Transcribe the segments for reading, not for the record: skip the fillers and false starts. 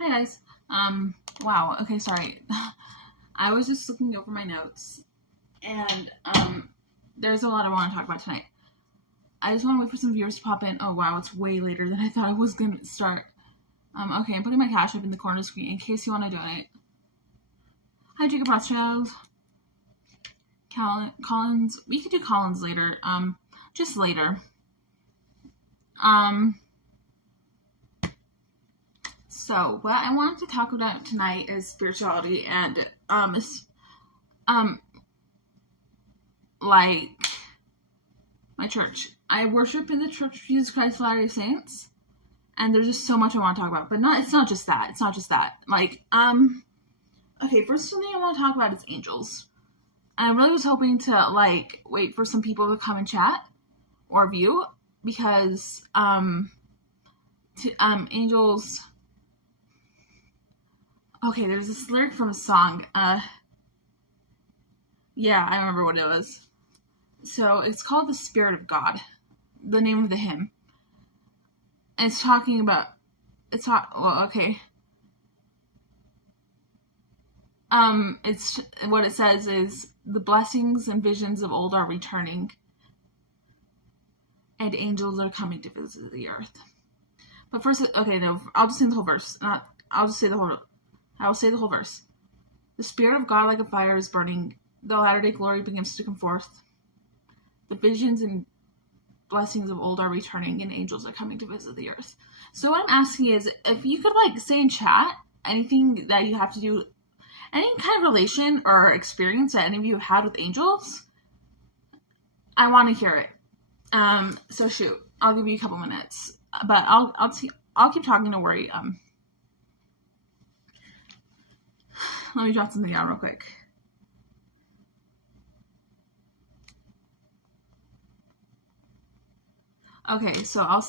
Hi guys. Wow. Okay, sorry. I was just looking over my notes, and there's a lot I want to talk about tonight. I just want to wait for some viewers to pop in. Oh wow, it's way later than I thought I was gonna start. Okay, I'm putting my cash up in the corner of the screen in case you want to donate. Hi, Jacob Rothschild. Collins. We could do Collins later. Just later. So what I wanted to talk about tonight is spirituality and like my church. I worship in the Church of Jesus Christ of Latter-day Saints, and there's just so much I want to talk about. But it's not just that. It's not just that. Okay, first thing I want to talk about is angels. And I really was hoping to wait for some people to come and chat or view because angels. Okay, there's this lyric from a song. Yeah, I remember what it was. So it's called "The Spirit of God," the name of the hymn. And it's talking about. Okay. It's what it says is the blessings and visions of old are returning, and angels are coming to visit the earth. But first, okay, no, I'll just sing the whole verse. I will say the whole verse. The Spirit of God like a fire is burning. The latter-day glory begins to come forth. The visions and blessings of old are returning, and angels are coming to visit the earth. So what I'm asking is, if you could say in chat anything that you have to do, any kind of relation or experience that any of you have had with angels, I want to hear it. So shoot, I'll give you a couple minutes, but I'll keep talking. Don't worry. Let me jot something down real quick. Okay, so I'll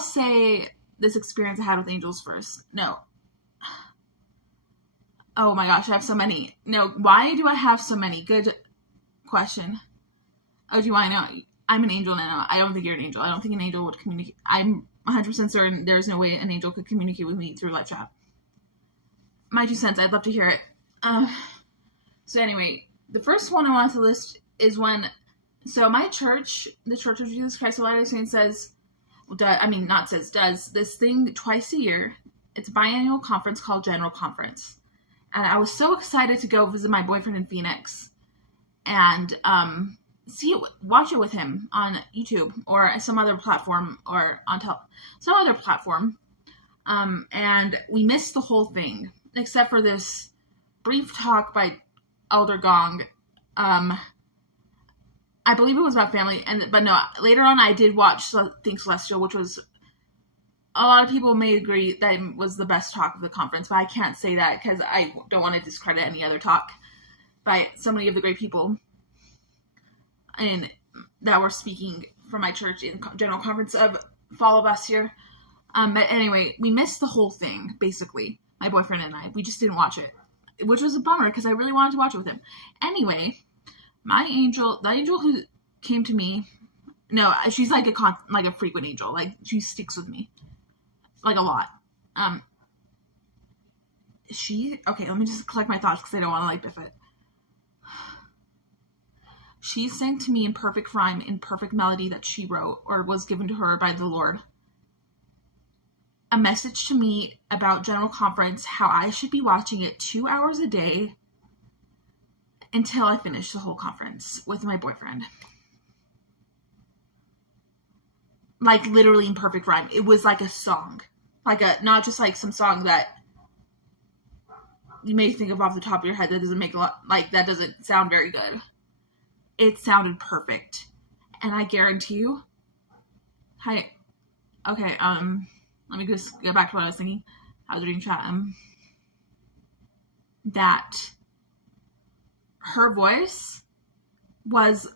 say this experience I had with angels first. No. Oh my gosh, I have so many. No, why do I have so many? Good question. Oh, do you want to know? I'm an angel now. I don't think you're an angel. I don't think an angel would communicate. I'm 100% certain there's no way an angel could communicate with me through live chat. My 2 cents. I'd love to hear it. So anyway, the first one I want to list is when. So my church, the Church of Jesus Christ of Latter-day Saints, does this thing twice a year. It's a biannual conference called General Conference. And I was so excited to go visit my boyfriend in Phoenix and watch it with him on YouTube or some other platform or on some other platform. And we missed the whole thing except for this brief talk by Elder Gong. I believe it was about family, but no. Later on, I did watch Think Celestial, which was a lot of people may agree that it was the best talk of the conference, but I can't say that because I don't want to discredit any other talk by so many of the great people that were speaking from my church in General Conference of fall of last year. But anyway, we missed the whole thing, basically. My boyfriend and I. We just didn't watch it, which was a bummer because I really wanted to watch it with him. Anyway, the angel who came to me, no, she's like a frequent angel. Like, she sticks with me. Like, a lot. Okay, let me just collect my thoughts because I don't want to biff it. She sang to me in perfect rhyme, in perfect melody that she wrote or was given to her by the Lord. A message to me about General Conference, how I should be watching it 2 hours a day until I finish the whole conference with my boyfriend. Like, literally in perfect rhyme. It was like a song. Not just like some song that you may think of off the top of your head that doesn't make a lot, that doesn't sound very good. It sounded perfect. And I guarantee you, let me just go back to what I was thinking. I was reading chat. That her voice was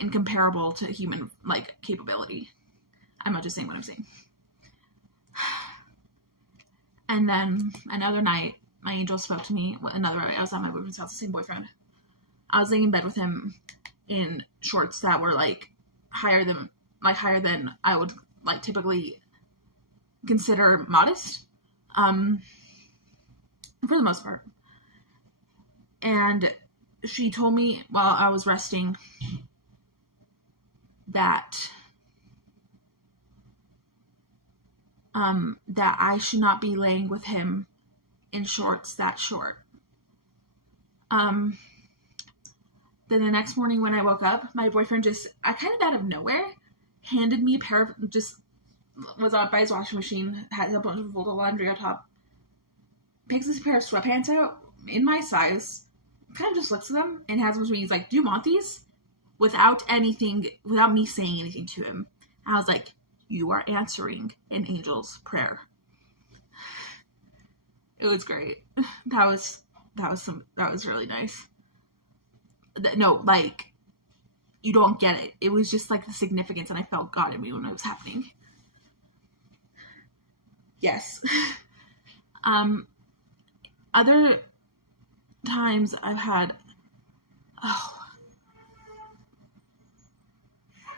incomparable to human capability. I'm not just saying what I'm saying. And then another night, my angel spoke to me. I was at my boyfriend's house, the same boyfriend. I was laying in bed with him in shorts that were higher than I would typically consider modest, for the most part. And she told me while I was resting that that I should not be laying with him in shorts that short. Then the next morning when I woke up, my boyfriend I kind of out of nowhere, handed me a pair of, was out by his washing machine, had a bunch of folded laundry on top, picks this pair of sweatpants out, in my size, kind of just looks at them, and has them to me. He's like, do you want these? Without me saying anything to him. I was like, you are answering an angel's prayer. It was great. That was really nice. No, like, you don't get it. It was just like the significance, and I felt God in me when it was happening. Yes. Other times I've had,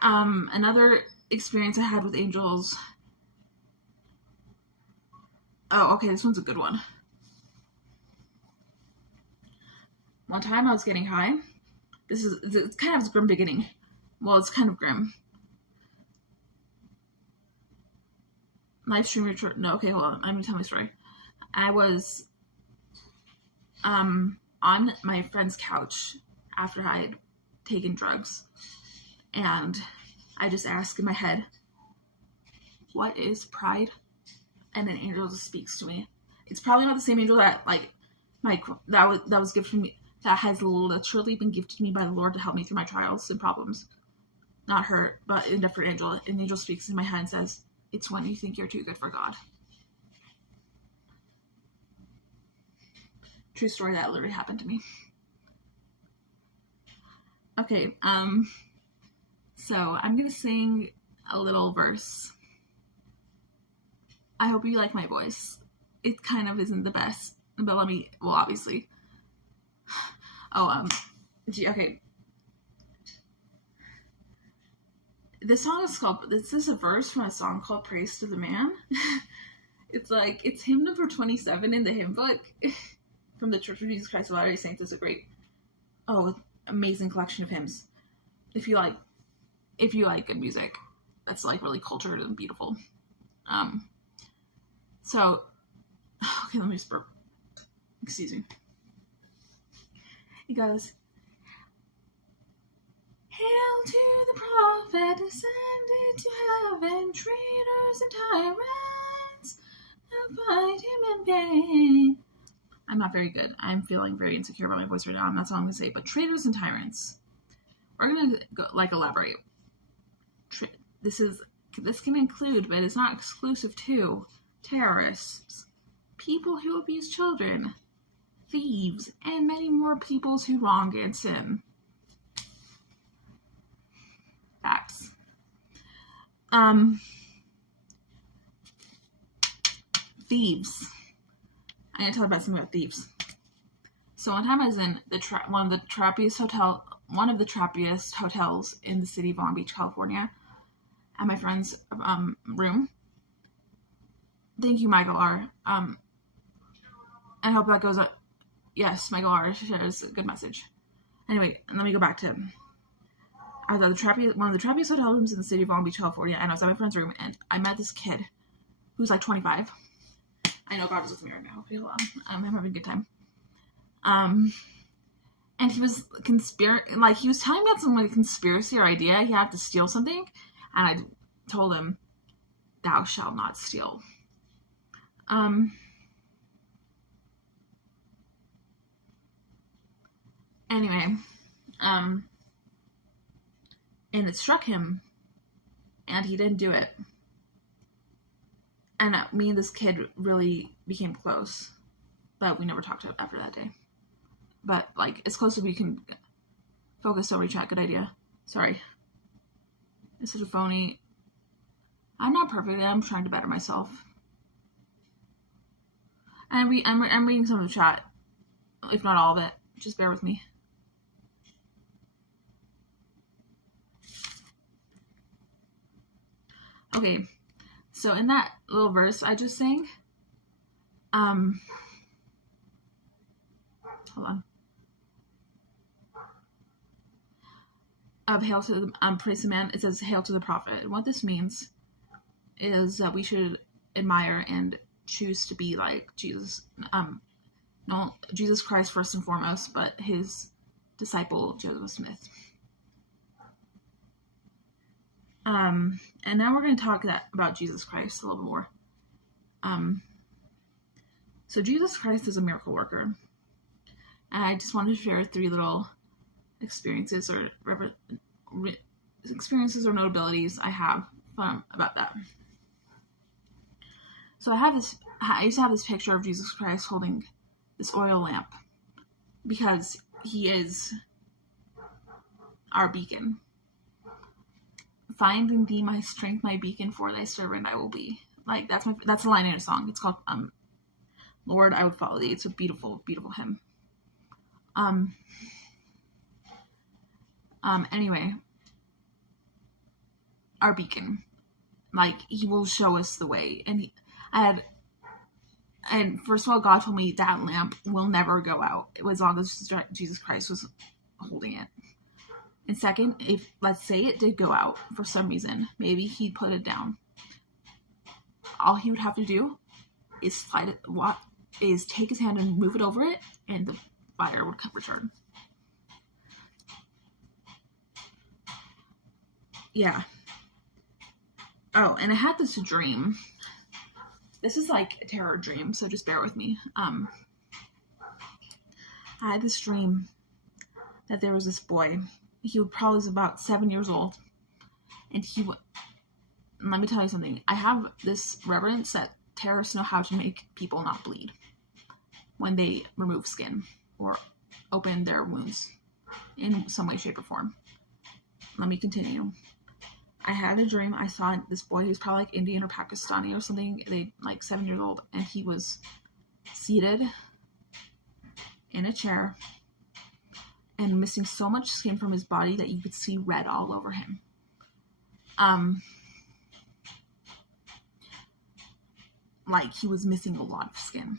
another experience I had with angels. Oh, okay, this one's a good one. One time I was getting high. It's kind of a grim beginning. Well, it's kind of grim. Live stream, no, okay, hold on. I'm going to tell my story. I was on my friend's couch after I had taken drugs. And I just asked in my head, what is pride? And an angel just speaks to me. It's probably not the same angel that, like, that was gifted me, that has literally been gifted to me by the Lord to help me through my trials and problems. Not her, but a different angel. An angel speaks in my head and says, it's when you think you're too good for God. True story, that literally happened to me. Okay, so I'm gonna sing a little verse. I hope you like my voice. It kind of isn't the best, but obviously. Okay. This is a verse from a song called Praise to the Man. It's hymn number 27 in the hymn book from the Church of Jesus Christ of Latter-day Saints. It's a great, amazing collection of hymns. If you like good music, that's like really cultured and beautiful. So, okay, let me just burp. Excuse me. It goes, hail to the prophet, ascended to heaven, traitors and tyrants, now fight him in vain. I'm not very good. I'm feeling very insecure about my voice right now. That's all I'm going to say. But traitors and tyrants. We're going to elaborate. This can include, but it's not exclusive to, terrorists, people who abuse children, thieves, and many more peoples who wrong and sin. Facts. Thieves. I'm going to talk about something about thieves. So one time I was in one of the trappiest hotels in the city of Long Beach, California, at my friend's room. Thank you, Michael R. I hope that goes up. Yes, Michael R. shares a good message. Anyway, let me go back to, I was at one of the trappiest hotel rooms in the city of Long Beach, California, and I was at my friend's room, and I met this kid who's like 25. I know God is with me right now. Okay, hold on. I'm having a good time. And he was he was telling me about some like conspiracy or idea. He had to steal something, and I told him, "Thou shalt not steal." Anyway, and it struck him, and he didn't do it. And me and this kid really became close, but we never talked after that day. But, like, as close as we can focus over chat. Good idea. Sorry. It's such a phony. I'm not perfect. I'm trying to better myself. And I'm reading some of the chat, if not all of it. Just bear with me. Okay. So in that little verse I just sang, hold on. Of hail to the praise the man, it says hail to the prophet. And what this means is that we should admire and choose to be like Jesus. Not Jesus Christ first and foremost, but his disciple Joseph Smith. And now we're going to talk about Jesus Christ a little more. So Jesus Christ is a miracle worker. And I just wanted to share 3 little experiences or notabilities I have about that. So I used to have this picture of Jesus Christ holding this oil lamp because he is our beacon. Find in thee my strength, my beacon, for thy servant I will be. Like that's a line in a song. It's called Lord, I would follow thee. It's a beautiful, beautiful hymn. Anyway, our beacon, like he will show us the way. And first of all, God told me that lamp will never go out as long as Jesus Christ was holding it. And second, if let's say it did go out for some reason, maybe he'd put it down. All he would have to do is take his hand and move it over it, and the fire would return. Yeah. Oh, and I had this dream. This is like a terror dream, so just bear with me. I had this dream that there was this boy. He probably was about 7 years old. And let me tell you something. I have this reverence that terrorists know how to make people not bleed when they remove skin or open their wounds in some way, shape, or form. Let me continue. I had a dream. I saw this boy. He was probably like Indian or Pakistani or something. They like 7 years old, and he was seated in a chair and missing so much skin from his body that you could see red all over him. Like he was missing a lot of skin,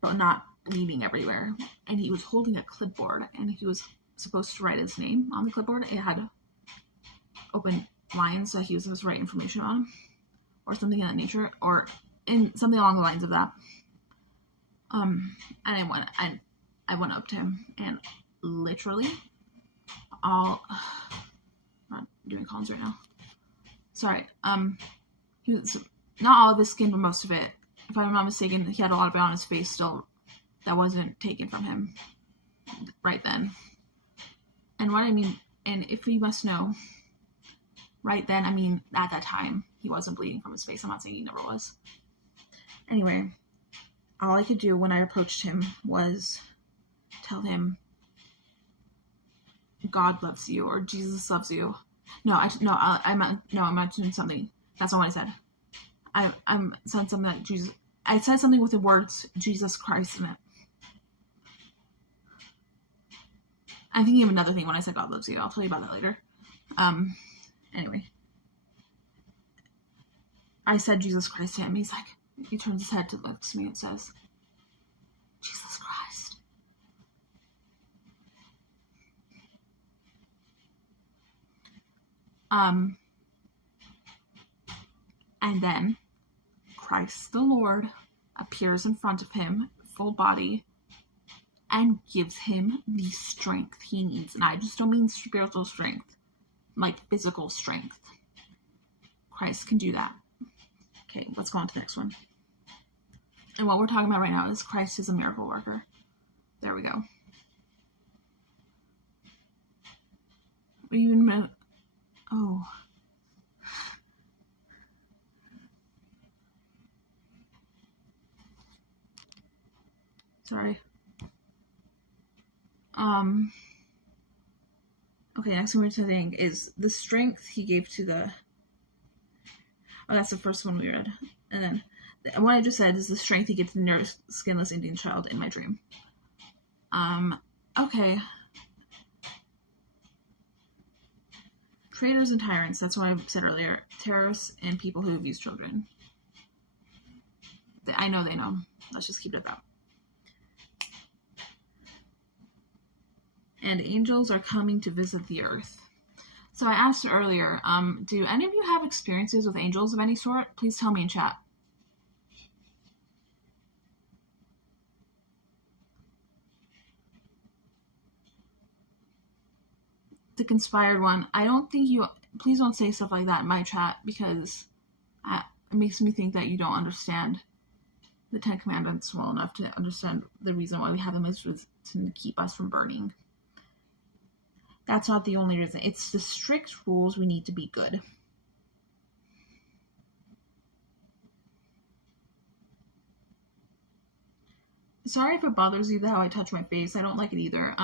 but not bleeding everywhere. And he was holding a clipboard, and he was supposed to write his name on the clipboard. It had open lines that he was supposed to write information on, or something of that nature, or in something along the lines of that. And I went up to him, and literally I'm not doing columns right now. Sorry. He was not all of his skin, but most of it. If I'm not mistaken, he had a lot of it on his face still that wasn't taken from him right then. And what I mean, and if we must know, right then, I mean, at that time, he wasn't bleeding from his face. I'm not saying he never was. Anyway, all I could do when I approached him was tell him, God loves you, or Jesus loves you. I mentioned something. That's not what I said. I said something like Jesus. I said something with the words Jesus Christ in it. I'm thinking of another thing when I said God loves you. I'll tell you about that later. Anyway, I said Jesus Christ to him. He's like, he turns his head to look to me and says, Jesus Christ. And then Christ the Lord appears in front of him, full body, and gives him the strength he needs. And I just don't mean spiritual strength, like physical strength. Christ can do that. Okay, let's go on to the next one. And what we're talking about right now is Christ is a miracle worker. There we go. Oh. Sorry. Okay, next one we're saying is the strength he gave to the... Oh, that's the first one we read. And then what I just said is the strength he gave to the nearest skinless Indian child in my dream. Okay. Traitors and tyrants. That's what I said earlier. Terrorists and people who abuse children. I know they know. Let's just keep it at that. And angels are coming to visit the earth. So I asked earlier, do any of you have experiences with angels of any sort? Please tell me in chat. The conspired one. I don't think you... Please don't say stuff like that in my chat, because it makes me think that you don't understand the Ten Commandments well enough to understand the reason why we have them is to keep us from burning. That's not the only reason. It's the strict rules we need to be good. Sorry if it bothers you how I touch my face. I don't like it either.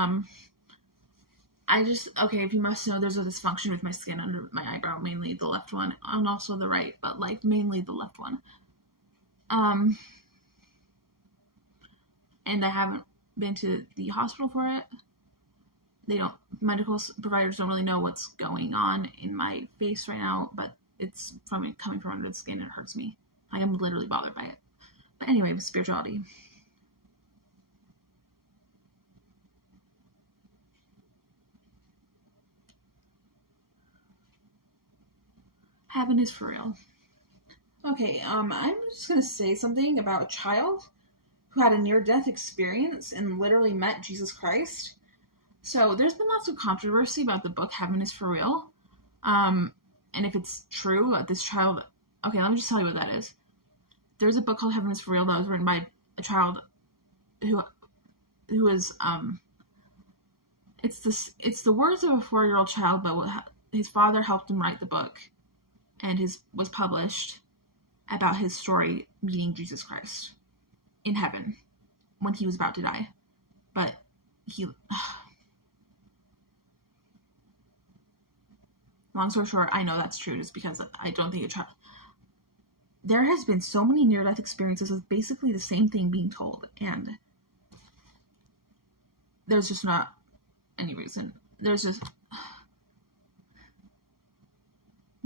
Okay, if you must know, there's a dysfunction with my skin under my eyebrow, mainly the left one, and also the right, but like mainly the left one. And I haven't been to the hospital for it. Medical providers don't really know what's going on in my face right now, but it's coming from under the skin and it hurts me. Like, I'm literally bothered by it. But anyway, with spirituality. Heaven is for real. Okay, I'm just going to say something about a child who had a near-death experience and literally met Jesus Christ. So there's been lots of controversy about the book Heaven is for Real. And if it's true, this child... Okay, let me just tell you what that is. There's a book called Heaven is for Real that was written by a child who is... It's the words of a 4-year-old child, but his father helped him write the book. And was published about his story meeting Jesus Christ in heaven when he was about to die. But he... Long story short, I know that's true just because I don't think there has been so many near-death experiences with basically the same thing being told, and there's just not any reason. There's just...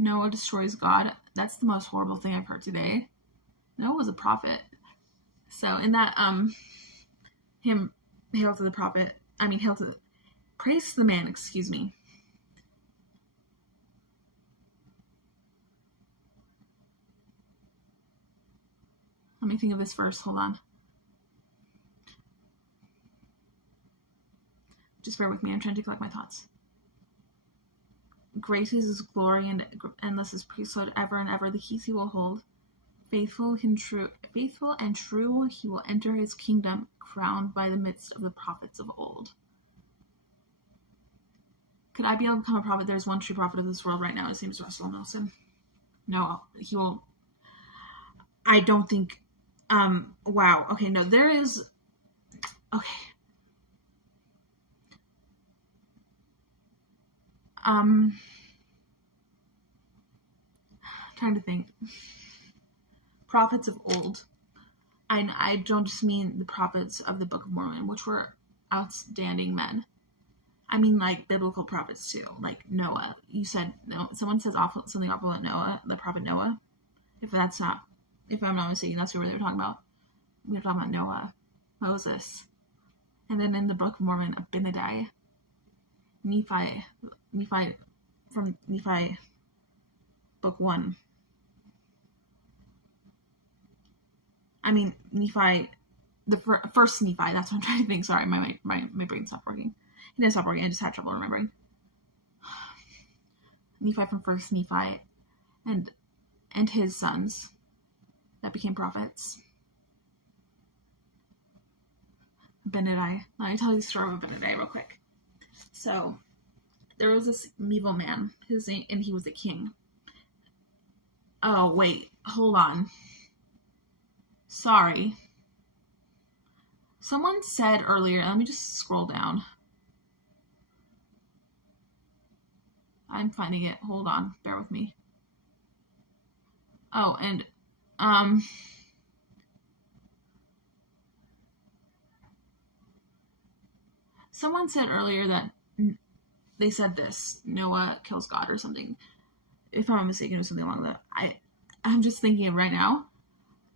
Noah destroys God. That's the most horrible thing I've heard today. Noah was a prophet. So in that, hail to the prophet. Praise the man, excuse me. Let me think of this verse. Hold on. Just bear with me. I'm trying to collect my thoughts. Great is his glory and endless his priesthood, ever and ever the keys he will hold. Faithful and true, he will enter his kingdom, crowned by the midst of the prophets of old. Could I be able to become a prophet? There's one true prophet of this world right now. His name is Russell Nelson. No, he will. I don't think. Wow. Okay, no, there is. Okay. Trying to think. Prophets of old. I don't just mean the prophets of the Book of Mormon, which were outstanding men. I mean, like, biblical prophets, too. Like, Noah. You said, no, someone says something awful about Noah, the prophet Noah. If I'm not mistaken, that's what they were talking about. We were talking about Noah, Moses. And then in the Book of Mormon, Abinadi, Nephi, from Nephi, Book 1. I mean, Nephi, the first Nephi, that's what I'm trying to think. Sorry, my brain stopped working. It didn't stop working, I just had trouble remembering. Nephi from first Nephi, and his sons that became prophets. Abinadi. Let me tell you the story of Abinadi real quick. So, there was this evil man, his name, and he was a king. Oh, wait, hold on. Sorry. Someone said earlier, let me just scroll down. I'm finding it. Hold on. Bear with me. Oh, and, someone said earlier that they said this, Noah kills God or something. If I'm not mistaken, it was something along that. I'm just thinking of right now,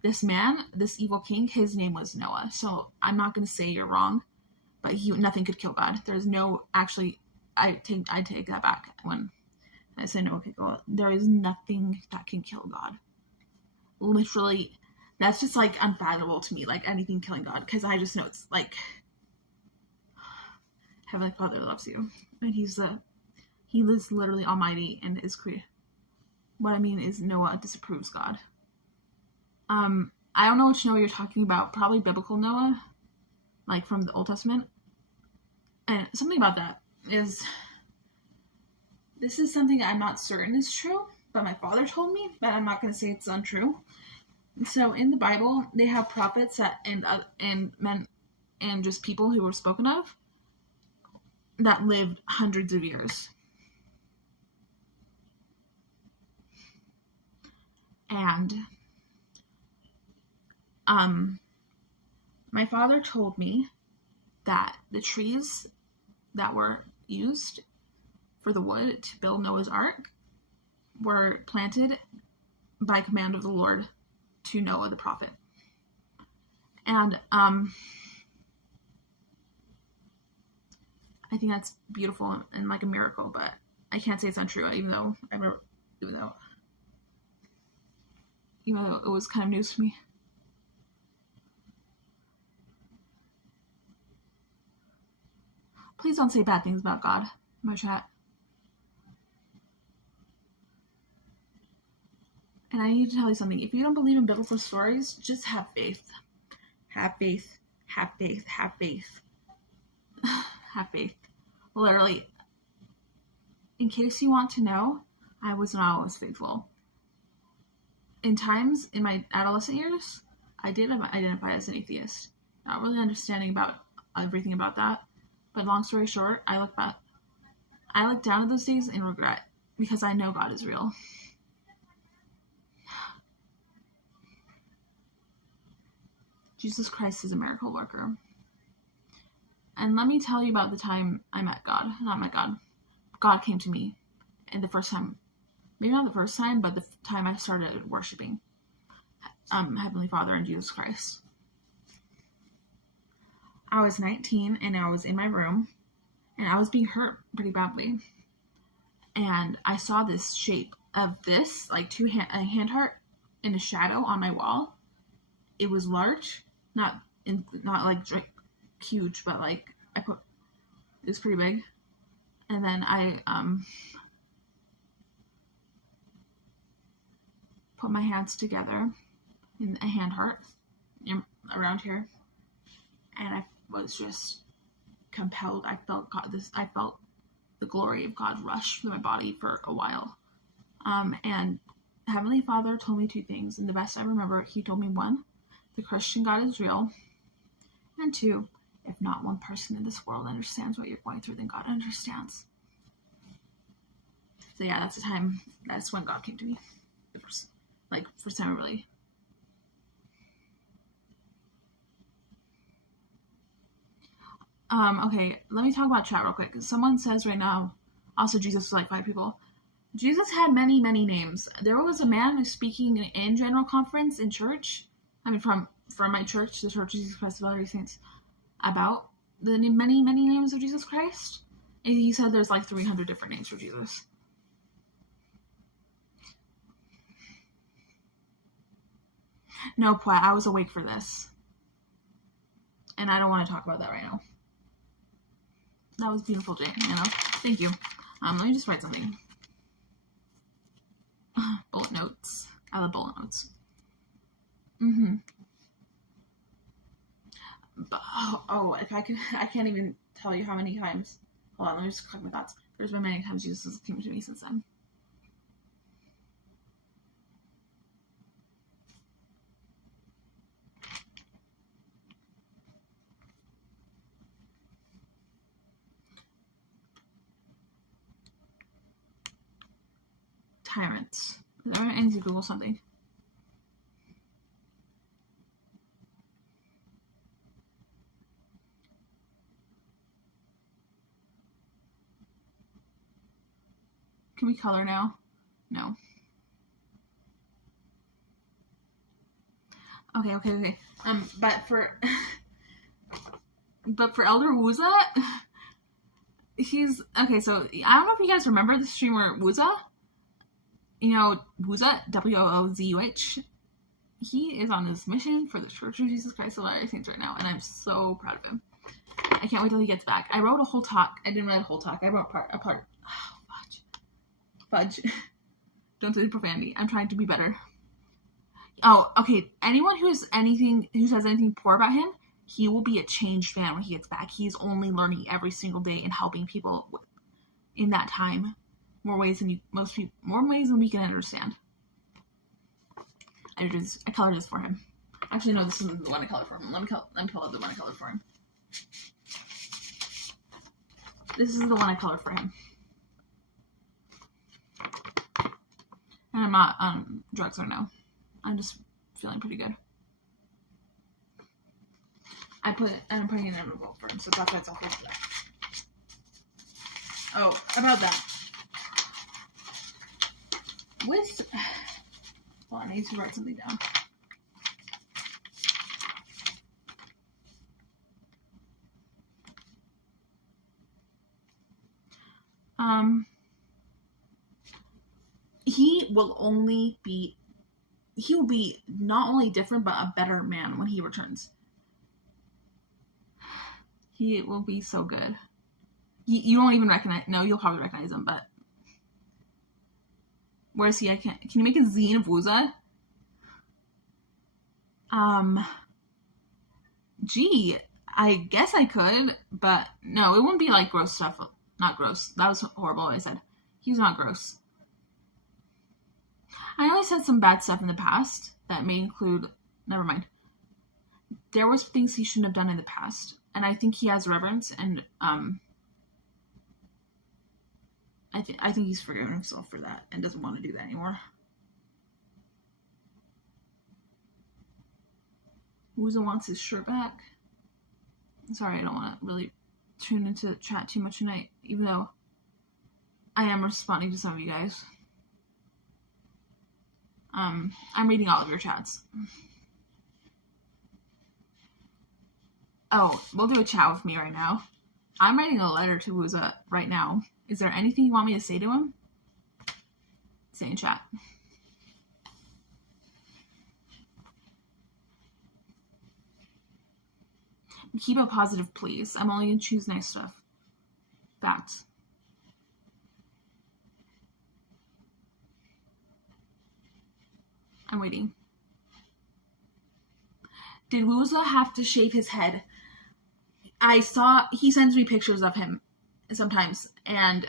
this man, this evil king, his name was Noah. So I'm not going to say you're wrong, but nothing could kill God. There's no, actually, I take that back when I say Noah could kill God. There is nothing that can kill God. Literally, that's just like unfathomable to me, like anything killing God, because I just know it's like Heavenly Father loves you, and he is literally almighty and is created. What I mean is Noah disapproves God. I don't know which Noah you're talking about. Probably biblical Noah, like from the Old Testament. And something about that is, this is something I'm not certain is true, but my father told me, but I'm not going to say it's untrue. So in the Bible, they have prophets and men and just people who were spoken of that lived hundreds of years. And my father told me that the trees that were used for the wood to build Noah's Ark were planted by command of the Lord to Noah the prophet. And I think that's beautiful and like a miracle, but I can't say it's untrue, even though it was kind of news to me. Please don't say bad things about God in my chat. And I need to tell you something. If you don't believe in biblical stories, just have faith. Have faith. Have faith. Have faith. Have faith. Literally, in case you want to know, I was not always faithful. In times, in my adolescent years, I did identify as an atheist. Not really understanding about everything about that. But long story short, I look down at those days in regret, because I know God is real. Jesus Christ is a miracle worker. And let me tell you about the time I met God. Not met God. God came to me. And the first time, maybe not the first time, but the time I started worshiping Heavenly Father and Jesus Christ. I was 19 and I was in my room and I was being hurt pretty badly. And I saw this shape of this, like a hand heart in a shadow on my wall. It was large, not like huge, but like it was pretty big. And then I put my hands together in a hand heart around here, and I was just compelled. I felt the glory of God rush through my body for a while. And Heavenly Father told me two things, and the best I remember, he told me, one, the Christian God is real, and two, if not one person in this world understands what you're going through, then God understands. So yeah, that's when God came to me. First time really. Okay, let me talk about chat real quick. Someone says right now, also Jesus was like 5 people. Jesus had many, many names. There was a man who's speaking in general conference in church. I mean, from my church, the Church of Jesus Christ of Latter-day Saints, about the many, many names of Jesus Christ. And he said there's like 300 different names for Jesus. No, Platt, I was awake for this. And I don't want to talk about that right now. That was beautiful, Jane. Thank you. Let me just write something. Bullet notes. I love bullet notes. But, if I could, I can't even tell you how many times. Hold on, let me just collect my thoughts. There's been many times Jesus has came to me since then. Tyrants. I need to Google something. Can we color now? No. Okay. But for Elder Wuza, he's okay. So I don't know if you guys remember the streamer Wuza. You know Wuza, WOOZUH. He is on this mission for the Church of Jesus Christ of Latter-day Saints right now, and I'm so proud of him. I can't wait till he gets back. I wrote a whole talk. I didn't write a whole talk. I wrote a part. Oh, fudge. Don't say profanity. I'm trying to be better. Oh, okay. Anyone who says anything poor about him, he will be a changed man when he gets back. He's only learning every single day and helping people in that time. More ways than we can understand. I colored this for him. Actually, no, this isn't the one I colored for him. Let me color the one I colored for him. This is the one I colored for him. And I'm not on drugs right now. I'm just feeling pretty good. I'm putting it in a envelope for him, so that's why it's all filled up. Oh, about that. Hold on, I need to write something down. He will be not only different, but a better man when he returns. He will be so good. You won't even recognize, no, you'll probably recognize him, but where is he? Can you make a zine of Wuza? Gee, I guess I could, but no, it wouldn't be like gross stuff. Not gross. That was horrible what I said. He's not gross. I know he said some bad stuff in the past that may include, never mind. There was things he shouldn't have done in the past, and I think he has reverence, and I think he's forgiven himself for that and doesn't want to do that anymore. Wuza wants his shirt back. Sorry, I don't want to really tune into the chat too much tonight, even though I am responding to some of you guys. I'm reading all of your chats. Oh, we'll do a chat with me right now. I'm writing a letter to Wuza right now. Is there anything you want me to say to him? Say in chat. Keep it positive, please. I'm only going to choose nice stuff. Facts. I'm waiting. Did Wuza have to shave his head? I saw, he sends me pictures of him sometimes, and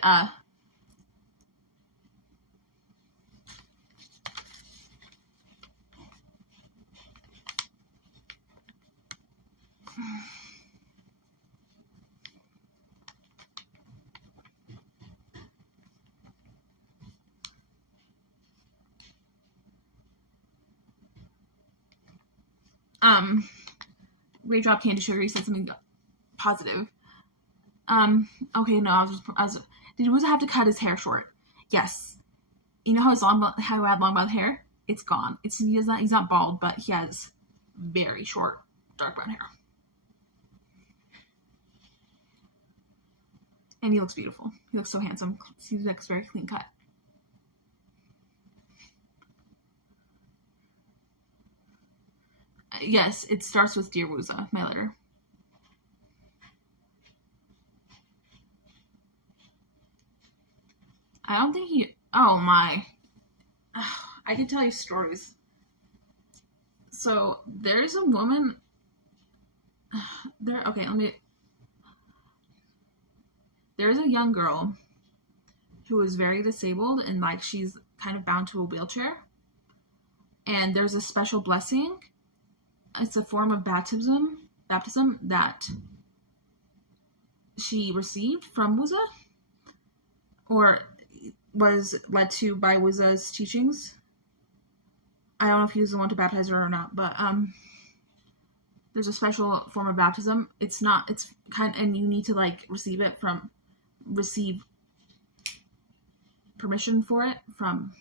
Great job, Candy Sugar. He said something positive. Okay, no, did Wuza have to cut his hair short? Yes. You know how he had long blonde hair? It's gone. He's not bald, but he has very short, dark brown hair. And he looks beautiful. He looks so handsome. He looks very clean cut. Yes, it starts with Dear Wuza, my letter. I don't think he... Oh, my. I can tell you stories. So, there's a woman... There's a young girl who is very disabled and, like, she's kind of bound to a wheelchair. And there's a special blessing. It's a form of baptism that she received from Wuza, or was led to by Wuza's teachings. I don't know if he was the one to baptize her or not, but there's a special form of baptism. And you need to like receive permission for it from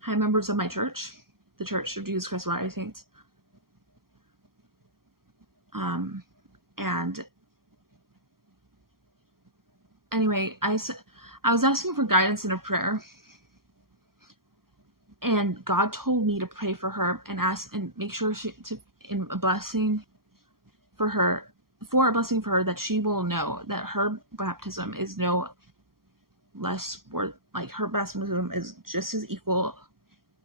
high members of my church, the Church of Jesus Christ of Latter-day Saints. And anyway, I was asking for guidance in a prayer, and God told me to pray for her and ask and make sure a blessing for her that she will know that her baptism is no less worth, like her baptism is just as equal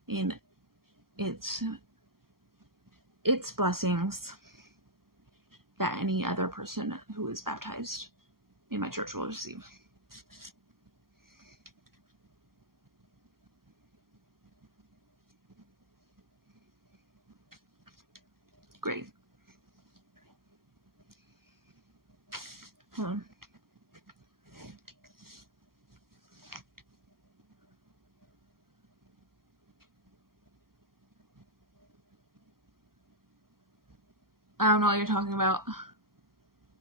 in its blessings that any other person who is baptized in my church will receive. Great. Hold on. I don't know what you're talking about.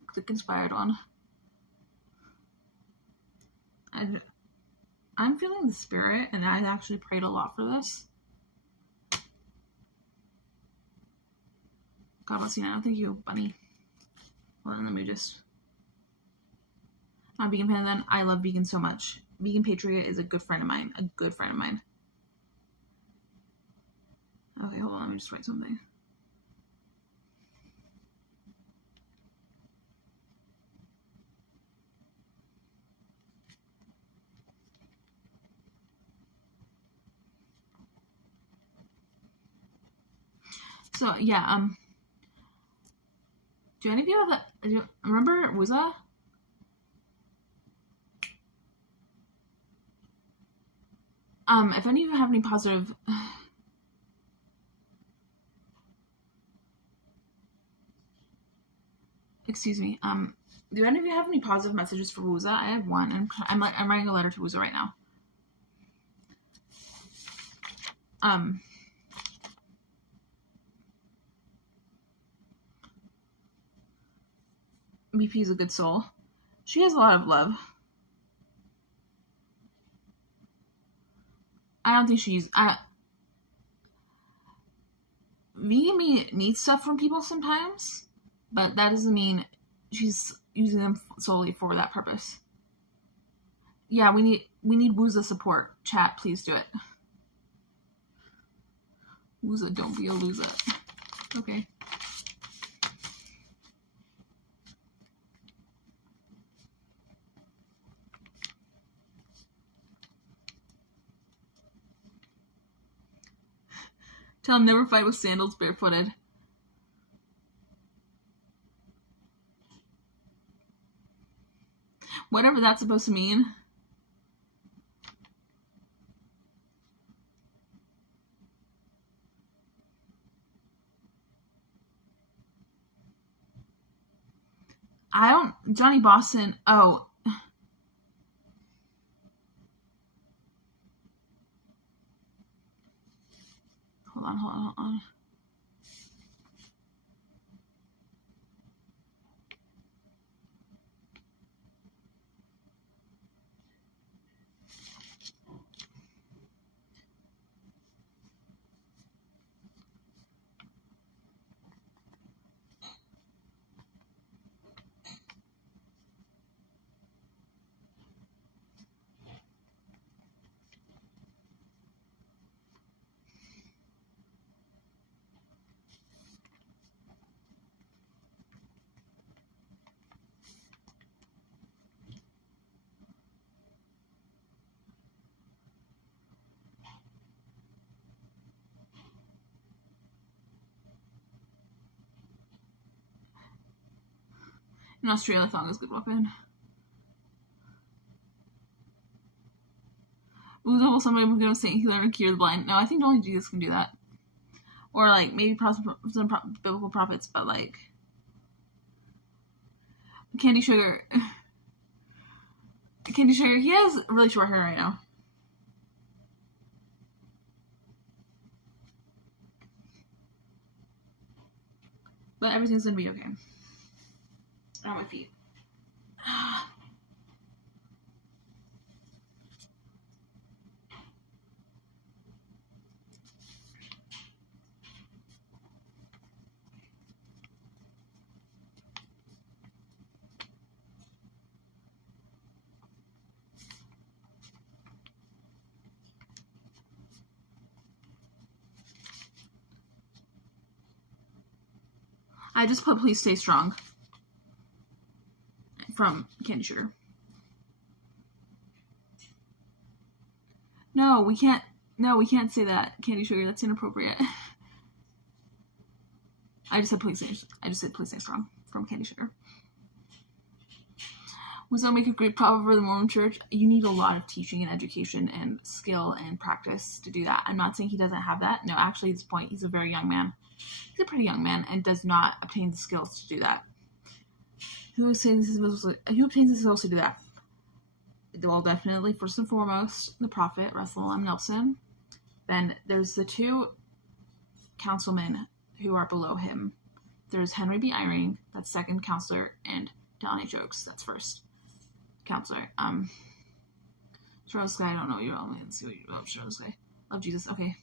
Click inspired one. I'm feeling the Spirit, and I actually prayed a lot for this. God bless you now. Thank you, Bunny. Hold on, let me just... I'm a vegan fan then. I love vegans so much. Vegan Patriot is a good friend of mine. A good friend of mine. Okay, hold on. Let me just write something. So, yeah, do any of you have that? Remember Wuza? If any of you have any positive... Excuse me. Do any of you have any positive messages for Wuza? I have one, and I'm writing a letter to Wuza right now. BP is a good soul. She has a lot of love. I don't think she's... vegan meat needs stuff from people sometimes, but that doesn't mean she's using them solely for that purpose. Yeah, we need Wuza support. Chat, please do it. Wuza, don't be a loser. Okay. Tell him never fight with sandals barefooted. Whatever that's supposed to mean. Johnny Boston, oh. Hold on. In Australia, thong is a good weapon. Will somebody will go Saint Healer and cure the blind? No, I think only Jesus can do that. Or, like, maybe some biblical prophets, but, like... Candy Sugar. Candy Sugar, he has really short hair right now. But everything's gonna be okay. On my feet. I just put please stay strong from Candy Sugar. No, we can't say that, Candy Sugar. That's inappropriate. I just said please stay strong from Candy Sugar. Was that make a great prophet for the Mormon Church? You need a lot of teaching and education and skill and practice to do that. I'm not saying he doesn't have that. No, actually, at this point, he's a very young man. He's a pretty young man and does not obtain the skills to do that. Who obtains the skills to do that? Well, definitely, first and foremost, the prophet, Russell M. Nelson. Then there's the two councilmen who are below him. There's Henry B. Eyring, that's second counselor, and Donnie Jokes, that's first counselor. Charles Guy, I don't know you all. Let's see what you love. Charles Guy. Love Jesus. Okay.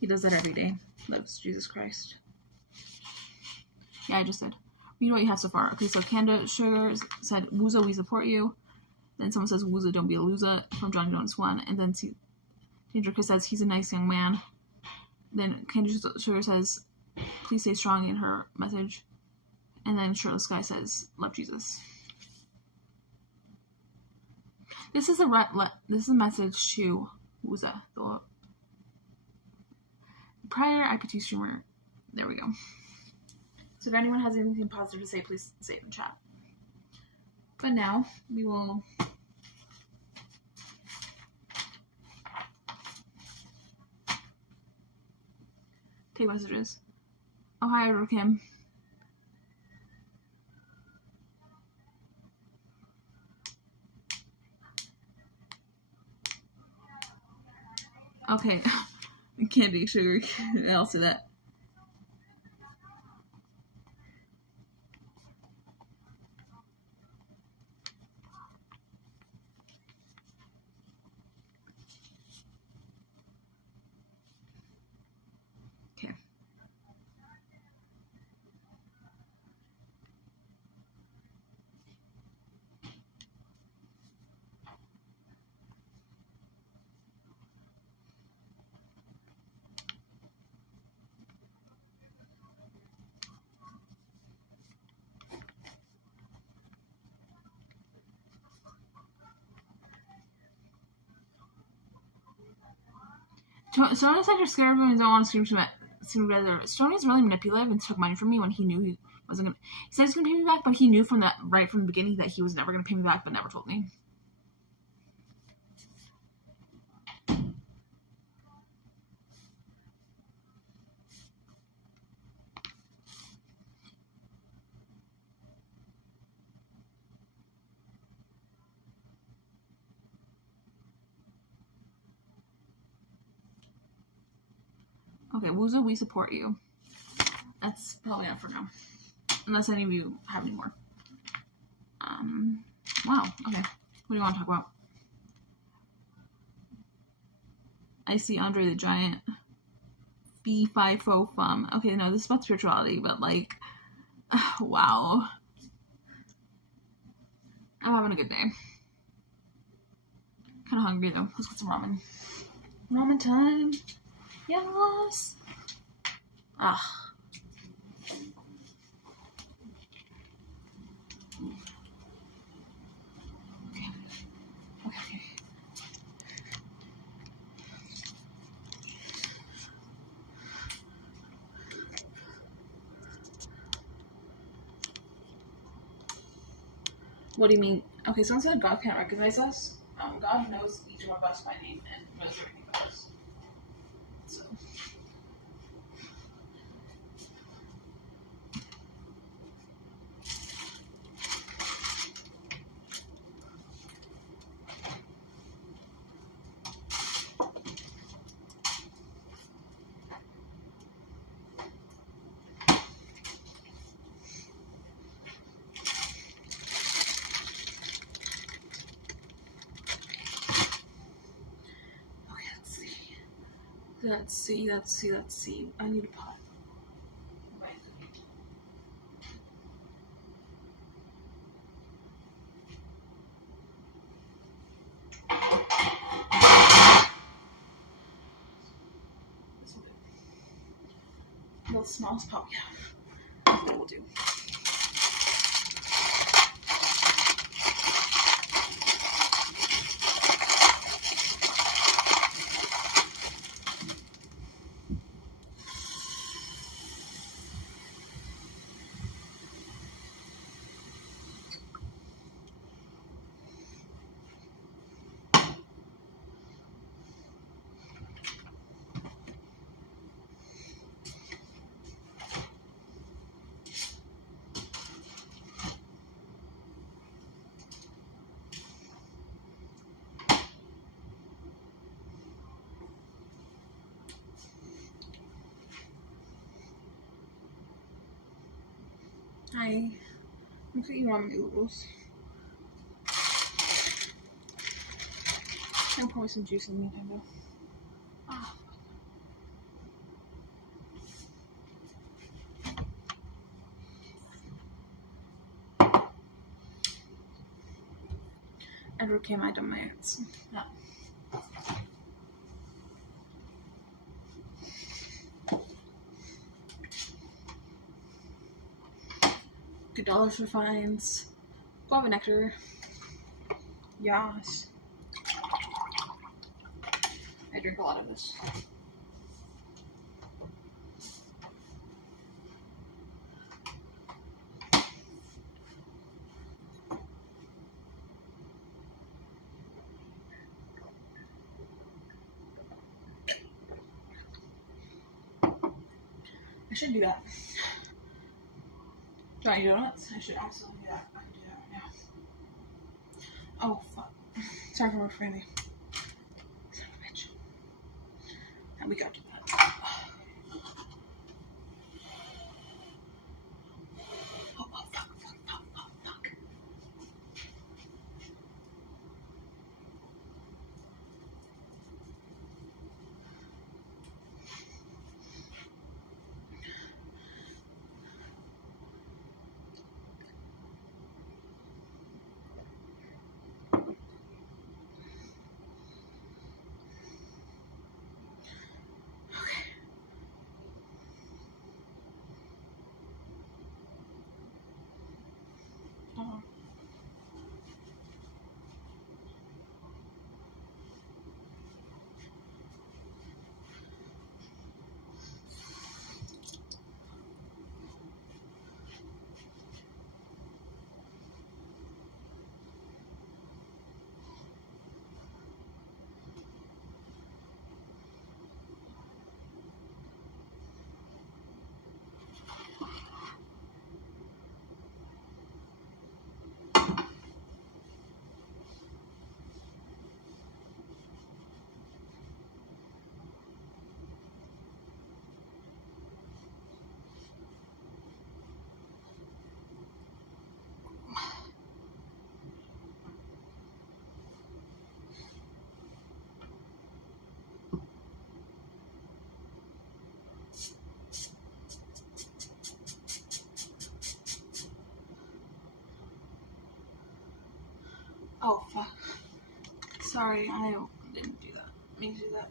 He does that every day. Loves Jesus Christ. Yeah, I just said. Read what you have so far. Okay, so Candy Sugar said, Wooza, we support you. Then someone says, Wooza, don't be a loser, from John Jonas 1. And then Danger Chris says, he's a nice young man. Then Candy Sugar says, please stay strong in her message. And then Shirtless Guy says, love Jesus. This is a message to Wooza, the prior IPT streamer. There we go. So if anyone has anything positive to say, please say it in chat. But now, we will take messages. Oh, hi, Edward Kim. Okay. Candy Sugar. I'll say that. Okay. Stoney said you're scared of him and don't want to scream together. Stoney's really manipulative and took money from me when he knew he wasn't going to. He said he's going to pay me back, but he knew right from the beginning that he was never going to pay me back, but never told me. Okay, Wooza, we support you. That's probably enough for now. Unless any of you have any more. Wow, okay. What do you want to talk about? I see Andre the Giant. B5 fum. Okay, no, this is about spirituality, but like, wow. I'm having a good day. Kind of hungry though. Let's get some ramen. Ramen time. Yes. Ugh. Okay. What do you mean? Okay, someone said God can't recognize us. God knows each one of us by name and knows everything about us. So. Let's see. I need a pot. Right. the smallest pot we have. That will do. Hi. Look at you ramen noodles. I'll pour some juice in the meantime though. Oh. Edward came out of my hands. Yeah. Good dollars for fines. Guava nectar. Yas. I drink a lot of this. I should do that. Do you want donuts? I should absolutely do that. I can do that right now. Oh, fuck. Sorry for work, Randy. Son of a bitch. And we got to that. Oh, fuck. Oh, fuck. Sorry, I didn't do that. I mean to do that.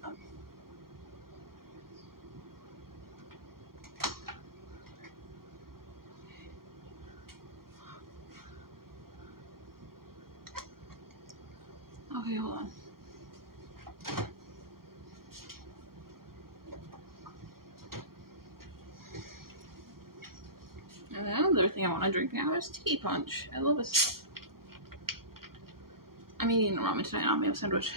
Okay, hold on. And another thing I want to drink now is tea punch. I love this stuff. I'm eating ramen tonight on my sandwich.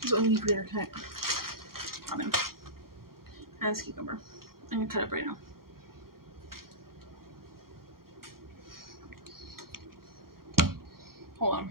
This is what we need for dinner tonight. Ramen. And this cucumber. I'm gonna cut up right now. Hold on.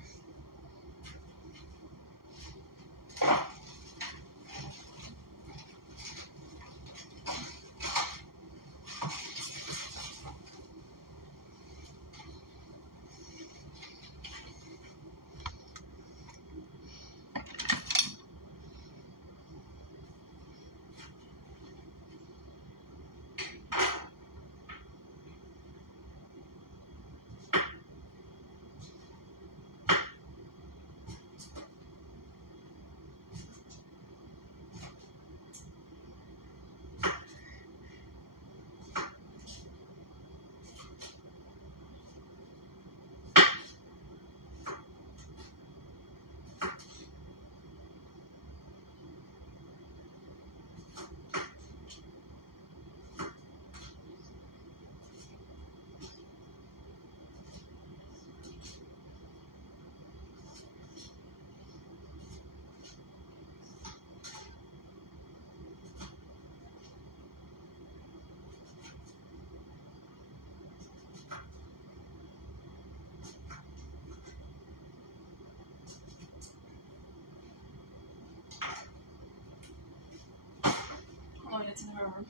minutes in the room.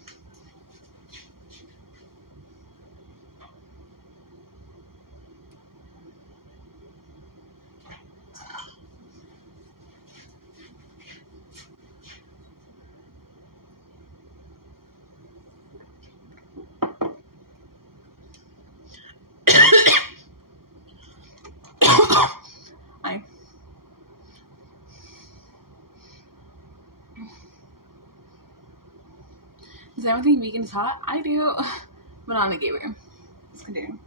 Does anyone think vegan is hot? I do, but not in a gay way. Let's continue.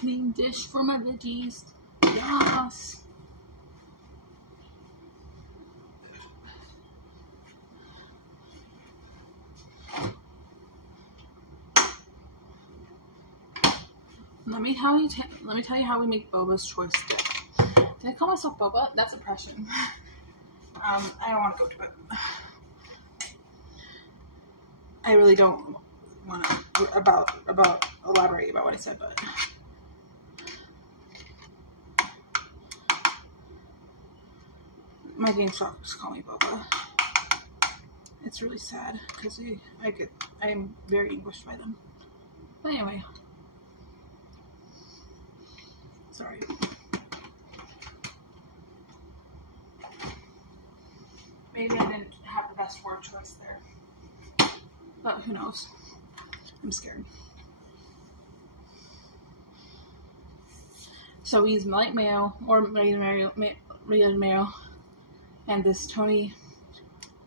Clean dish for my veggies. Yes. Let me tell you how we make boba's choice dip. Did I call myself boba? That's oppression. I don't want to go to it. I really don't want to elaborate about what I said, but my game stalkers call me boba. It's really sad because I am very anguished by them. But anyway. Sorry. Maybe I didn't have the best word choice there. But who knows? I'm scared. So we use light mayo or regular mayo and this Tony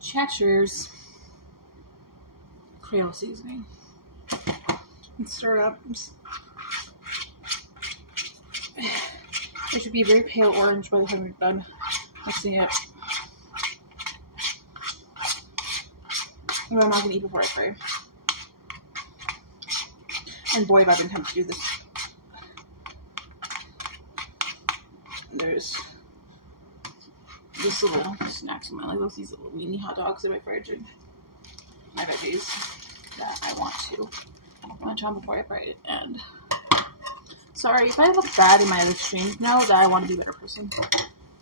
Chacher's Creole seasoning. And stir it up. It should be very pale orange by the time we're done mixing it. And I'm not going to eat before I pray. And boy, have I been tempted to do this. There's this little snacks in my like these little weenie hot dogs in my fridge and my veggies that I want to munch on before I pray. And sorry if I look bad in my other streams. Know that I want to be a better person.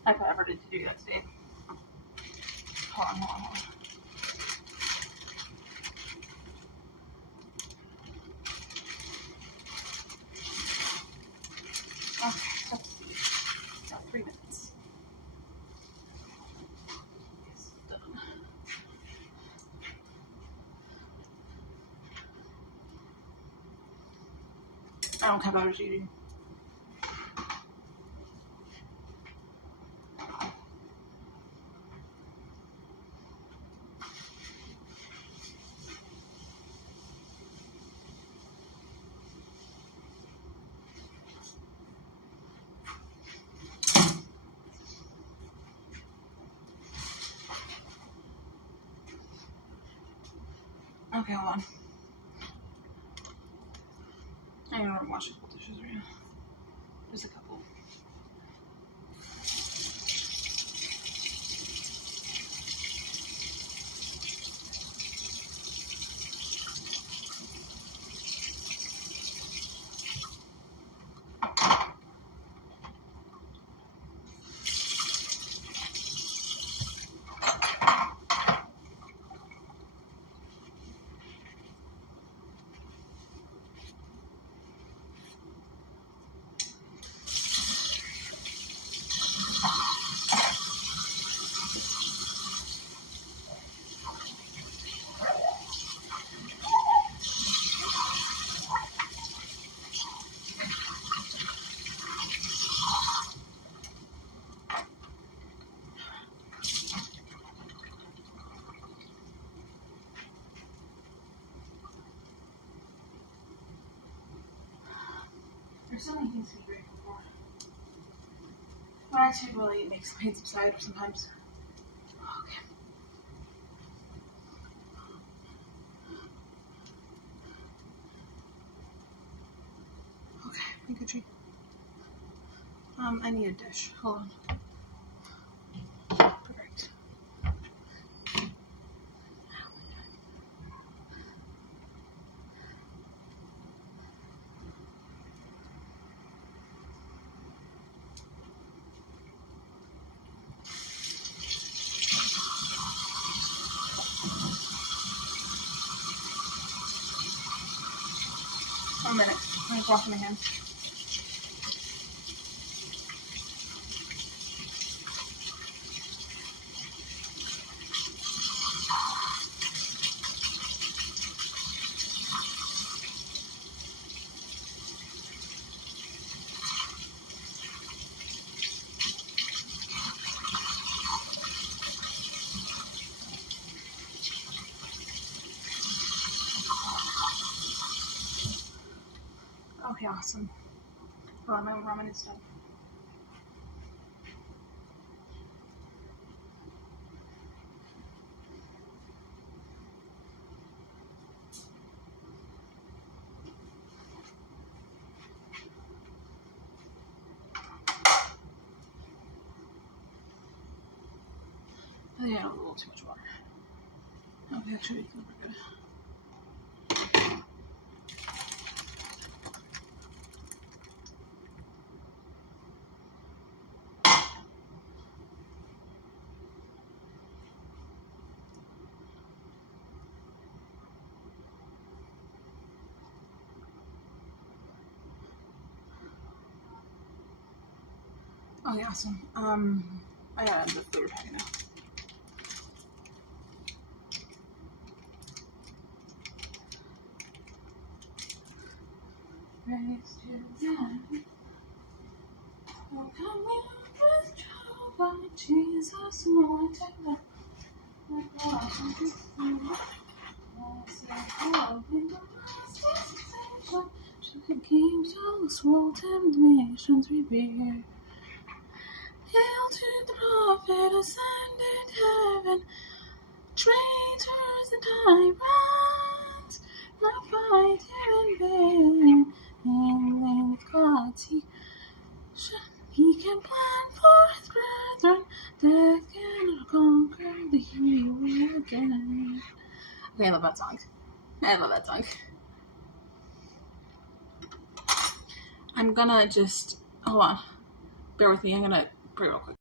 If I ever did to do that today. Hold on. Okay, let's see. Got 3 minutes. It's done. I don't have allergy eating. Okay, hold on. I don't want to wash a couple dishes right now. Just a couple. There's so many things to be grateful for. What actually really makes the pain subside sometimes. Okay. Okay, I got you. I need a dish. Hold on. Perfect. One minute. I'm just washing my hands. Okay, awesome. Hold on, my ramen is done. I think I had a little too much water. Okay, actually, we're good. Okay, awesome. I gotta end the food right now. Praise to God. Oh, come with Jehovah, Jesus, more than the kings of this world and nations revere. Hail to the prophet ascended heaven, traitors and tyrants, not fight him in vain. In God's he can plan for his brethren, death cannot conquer the hero again. Okay, I love that song. I'm gonna just, hold on, bear with me, I'm gonna pray real quick.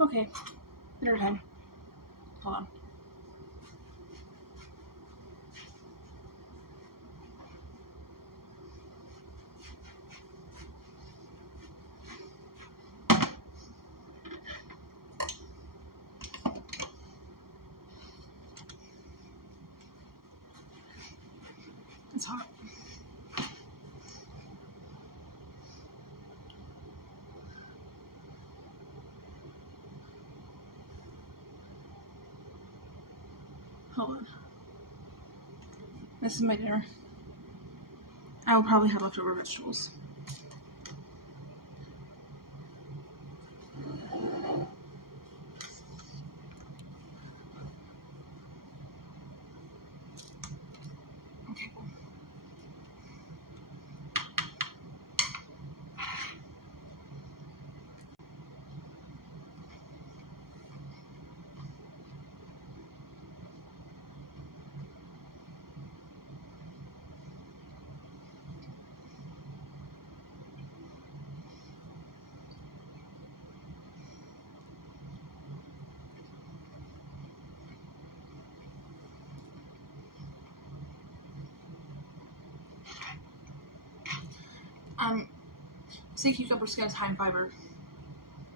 Okay, dinner time. Hold on. It's hot. Hold on. This is my dinner. I will probably have leftover vegetables. Okay, cool. Sea cucumber skin is high in fiber.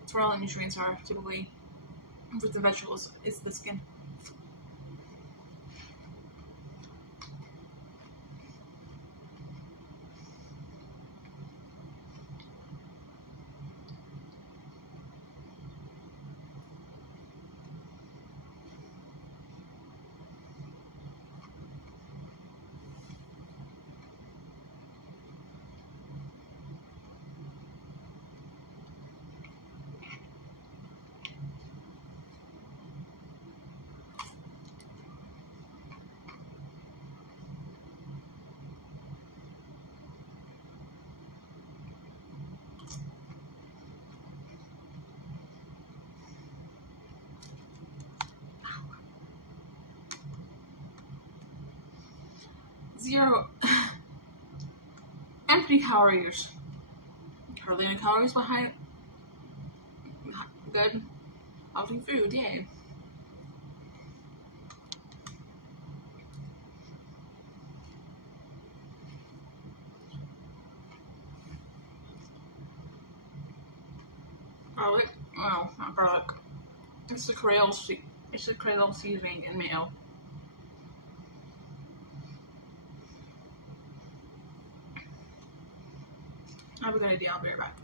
It's where all the nutrients are, typically. With the vegetables, it's the skin. Zero empty calories. Hardly any calories behind good healthy food, yay. Garlic, well, not garlic. It's the Creole seasoning and mayo. I have a good idea. I'll be right back.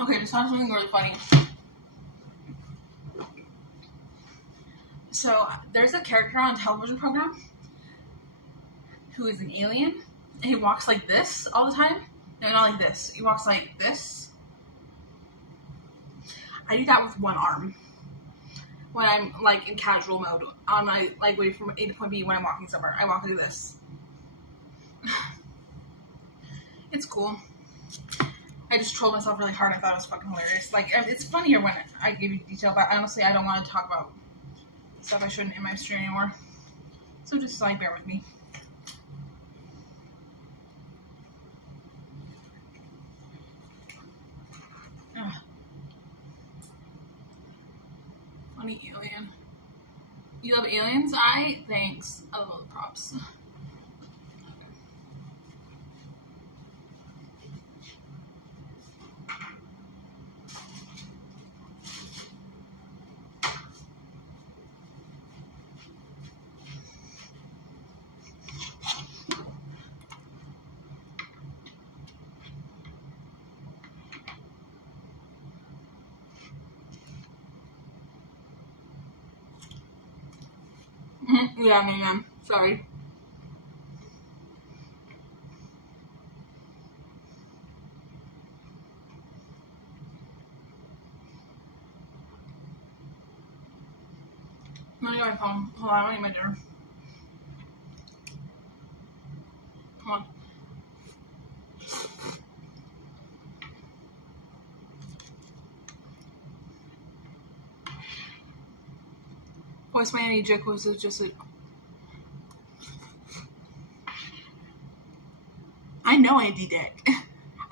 Okay, just saw something really funny. So, there's a character on a television program who is an alien, and he walks like this all the time. No, not like this. He walks like this. I do that with one arm. When I'm, like, in casual mode, on my, like, way from A to point B when I'm walking somewhere. I walk like this. It's cool. I just trolled myself really hard. I thought it was fucking hilarious. Like, it's funnier when I give you detail, but honestly, I don't want to talk about stuff I shouldn't in my stream anymore. So just, like, bear with me. Ugh. Funny alien. You love aliens? Thanks. I love all the props. Yeah, man. Sorry. I'm gonna get my phone. Hold on, I'm gonna eat my dinner. Come on. Voice my Andy Jick was just like, I know Andy Dick.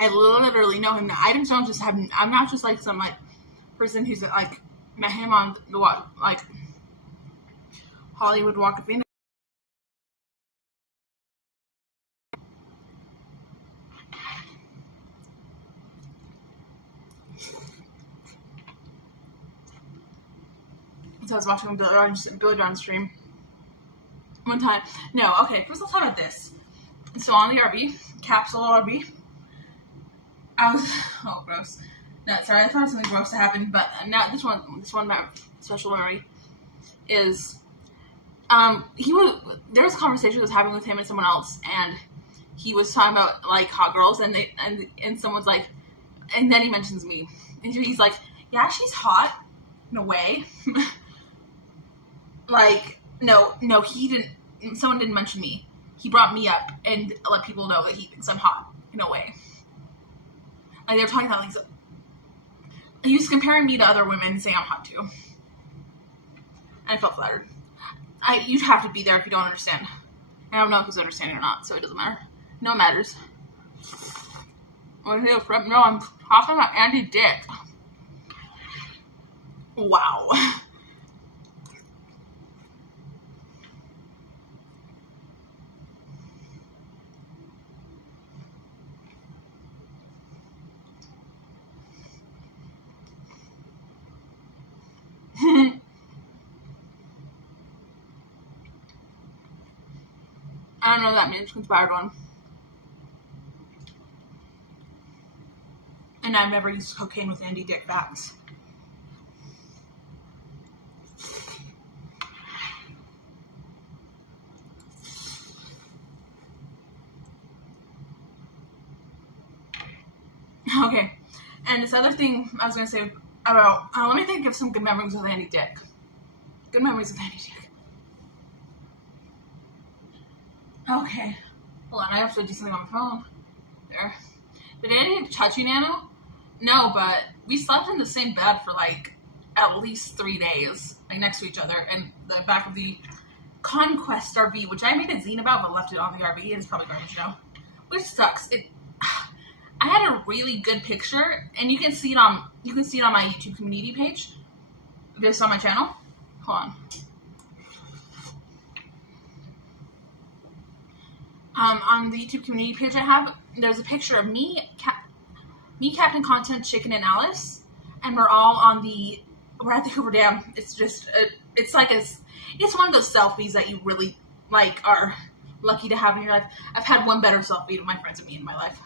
I literally know him. I don't just have. I'm not just like some like person who's like met him on the like Hollywood Walk of Fame. So I was watching Billy John stream one time. No, okay. First, let's talk about this. So on the RV, capsule RV, I was gross. No, sorry, I thought something gross to happen, but now this one special memory is there was a conversation I was having with him and someone else, and he was talking about like hot girls, and someone's like, and then he mentions me, and he's like, yeah, she's hot in a way. Like, no, he didn't. Someone didn't mention me. He brought me up and let people know that he thinks I'm hot in a way. Like, they're talking about like, he was comparing me to other women and saying I'm hot too. And I felt flattered. You'd have to be there if you don't understand. I don't know if he's understanding or not, so it doesn't matter. No, it matters. What is it? No, I'm talking about Andy Dick. Wow. I don't know what that means. Conspired one. And I've never used cocaine with Andy Dick facts. Okay. And this other thing I was going to say about, let me think of some good memories with Andy Dick. Good memories with Andy Dick. Okay. Hold on, I have to do something on my phone. There. Did Andy touch you, Nano? No, but we slept in the same bed for like at least 3 days, like next to each other, in the back of the Conquest RV, which I made a zine about, but left it on the RV. It's probably garbage now, which sucks. I had a really good picture, and you can see it on my YouTube community page. This on my channel. Hold on. On the YouTube community page I have, there's a picture of me, Captain Content, Chicken, and Alice, and we're at the Hoover Dam. It's just, it's one of those selfies that you really, like, are lucky to have in your life. I've had one better selfie of my friends and me in my life.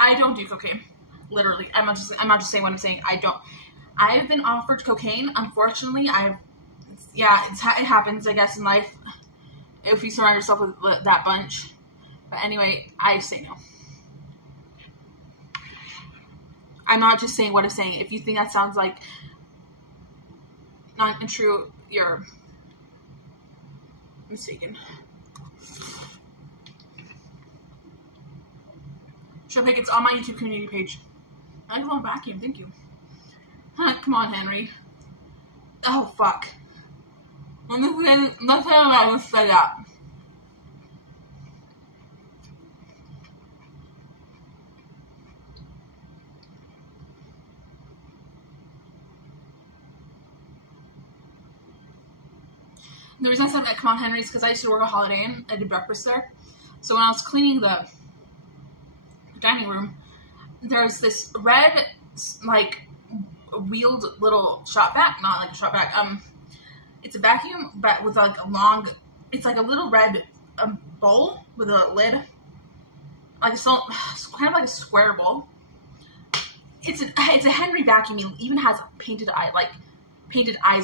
I don't do cocaine. Literally. I'm not just saying what I'm saying. I don't. I've been offered cocaine. Unfortunately, it happens, I guess, in life. If you surround yourself with that bunch. But anyway, I say no. I'm not just saying what I'm saying. If you think that sounds like not true, you're mistaken. Showpick, it's on my YouTube community page. I like a little vacuum, thank you. Come on, Henry. Oh, fuck. Let's say that. The reason I said that, come on, Henry, is because I used to work at Holiday Inn. I did breakfast there. So when I was cleaning the dining room, there's this red, like, wheeled little shop vac, not like a shop vac. It's a vacuum, but with like a long. It's like a little red bowl with a lid, like kind of like a square bowl. It's a Henry vacuum. It even has painted eyes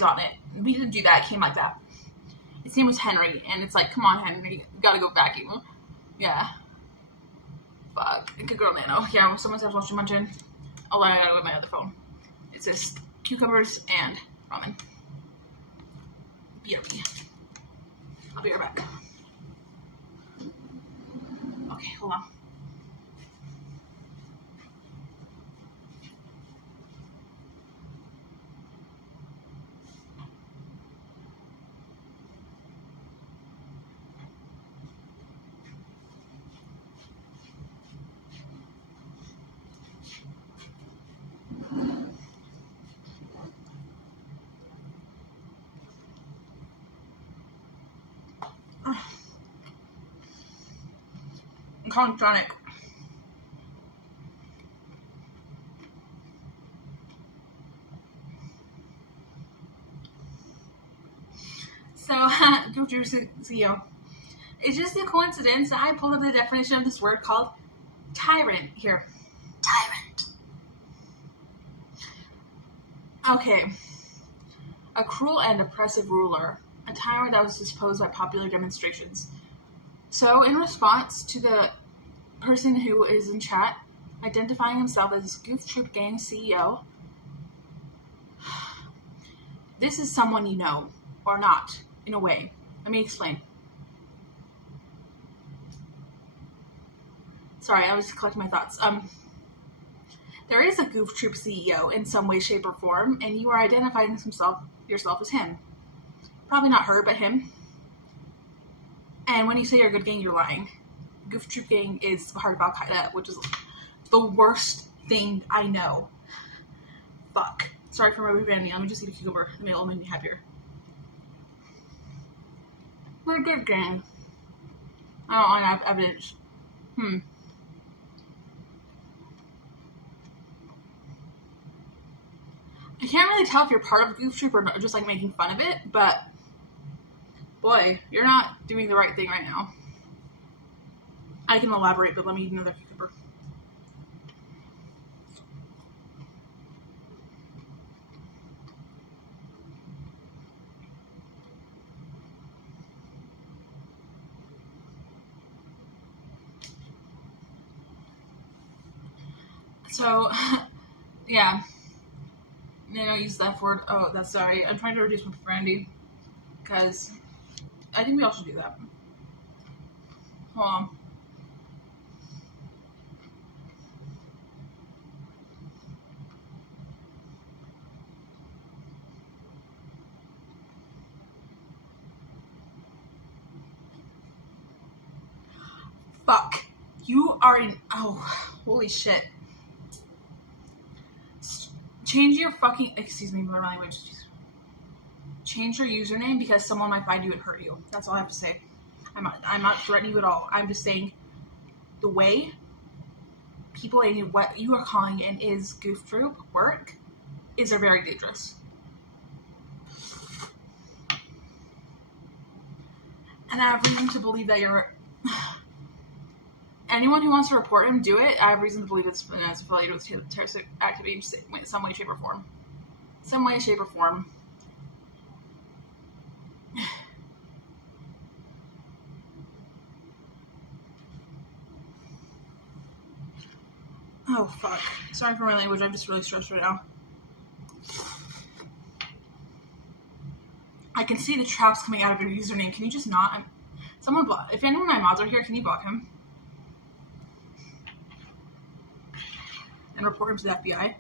on it. We didn't do that. It came like that. His name was Henry, and it's like, come on, Henry, you gotta go vacuum. Yeah. Fuck. Good girl, Nano. Yeah, when someone says watching munching, I'll let I gotta go with my other phone. It's just cucumbers and ramen. BRB. I'll be right back. Okay, hold on. Tonic. So, Future CEO. It's just a coincidence that I pulled up the definition of this word called tyrant here. Tyrant. Okay. A cruel and oppressive ruler. A tyrant that was disposed by popular demonstrations. So, in response to the person who is in chat identifying himself as Goof Troop Gang CEO, this is someone you know, or not, in a way. Let me explain. Sorry, I was collecting my thoughts. There is a Goof Troop CEO in some way, shape, or form, and you are identifying yourself as him. Probably not her, but him. And when you say you're a good gang, you're lying. Goof Troop Gang is part of Al Qaeda, which is the worst thing I know. Fuck. Sorry for my profanity. Let me just eat a cucumber. It will make me happier. We're a good gang. I don't have evidence. I can't really tell if you're part of Goof Troop or not, just like making fun of it, but boy, you're not doing the right thing right now. I can elaborate, but let me eat another cucumber. So, yeah. Then I use that word. Oh, that's sorry. I'm trying to reduce my profanity. Because I think we all should do that. Hold on. Fuck. You are in. Oh, holy shit. Change your fucking. Excuse me, my language. Change your username because someone might find you and hurt you. That's all I have to say. I'm not threatening you at all. I'm just saying the way people and what you are calling in is Goof Troop work is very dangerous. And I have reason to believe that you're. Anyone who wants to report him, do it. I have reason to believe it's affiliated with terrorist activity in some way, shape, or form. Some way, shape, or form. Oh, fuck. Sorry for my language. I'm just really stressed right now. I can see the traps coming out of your username. Can you just not? Someone block. If anyone of my mods are here, can you block him? And report him to the FBI.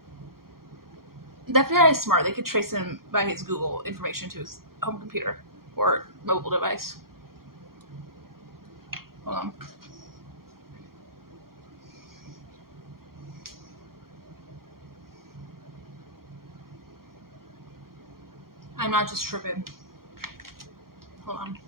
The FBI is smart. They could trace him by his Google information to his home computer or mobile device. Hold on. I'm not just tripping. Hold on.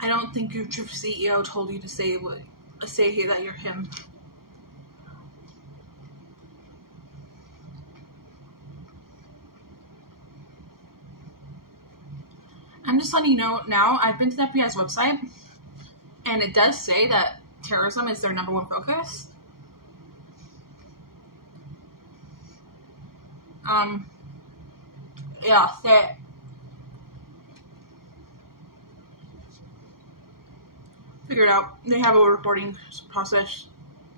I don't think your CEO told you to say that you're him. I'm just letting you know now, I've been to the FBI's website, and it does say that terrorism is their number one focus. Yeah, figure it out. They have a reporting process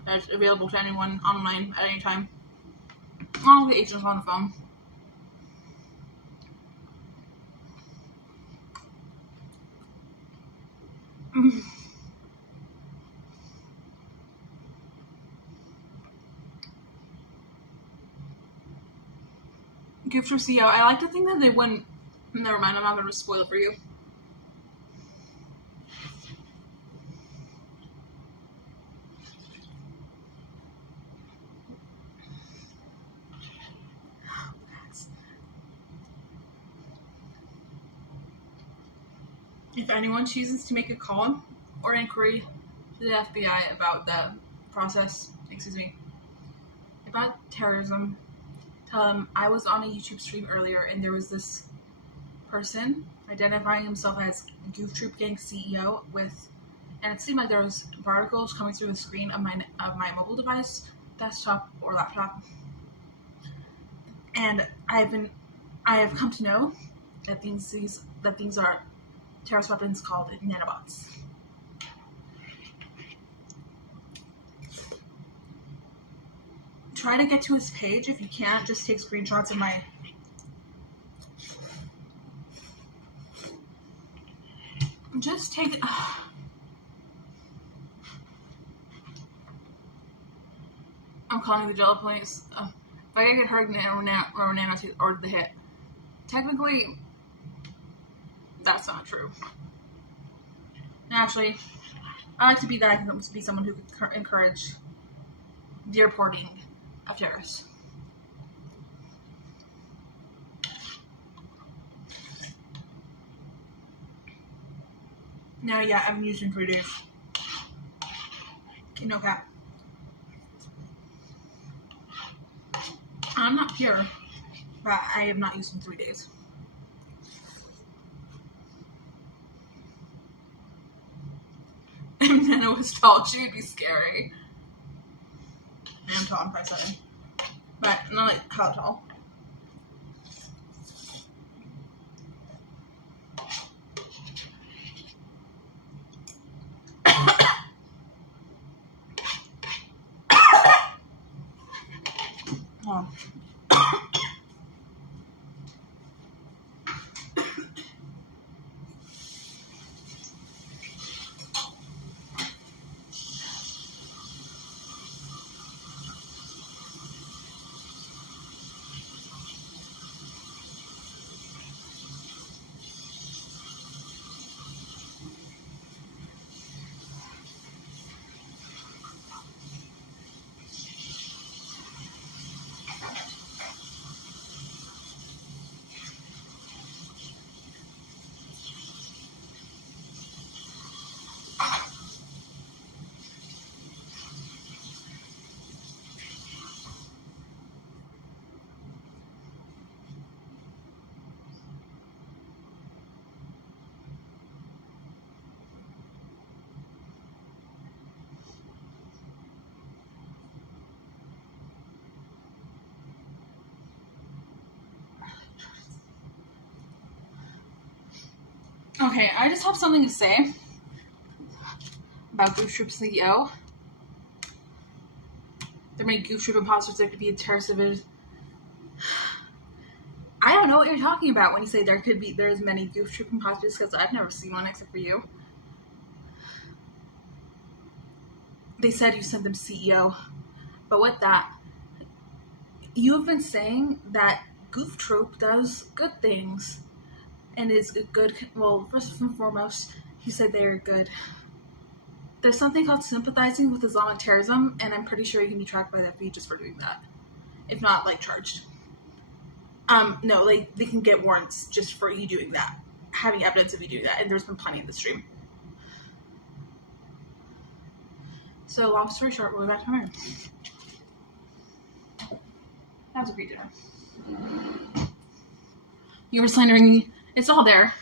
that's available to anyone online at any time. All the agents on the phone. Gift for CEO. I like to think that they wouldn't. Never mind, I'm not going to spoil it for you. If anyone chooses to make a call or inquiry to the FBI about the process, about terrorism, tell them I was on a YouTube stream earlier and there was this person identifying himself as Goof Troop Gang CEO and it seemed like there was particles coming through the screen of my mobile device, desktop or laptop. And I have come to know that things are terrorist weapons called nanobots. Try to get to his page. If you can't, just take screenshots of my... Just take... I'm calling the jello police. If I gotta get hurt or the hit, technically, that's not true. Actually, I like to be that. I can be someone who can encourage the reporting of terrorists. No, yeah, I haven't used it in 3 days. No cap. I'm not pure, but I have not used it in 3 days. If Nana was tall, she would be scary. I am tall, I'm 5'7". But not like how tall. Oh. Okay, I just have something to say about Goof Troop CEO. There are many Goof Troop imposters. There could be a terrorist event. I don't know what you're talking about when you say there's many Goof Troop imposters, because I've never seen one except for you. They said you sent them CEO. But with that, you have been saying that Goof Troop does good things. And is good, well, first and foremost, you said they're good. There's something called sympathizing with Islamic terrorism, and I'm pretty sure you can be tracked by the FBI just for doing that. If not, like, charged. No, they can get warrants just for you doing that. Having evidence of you doing that, and there's been plenty in the stream. So, long story short, we'll go back to my room. That was a great dinner. You were slandering me. It's all there.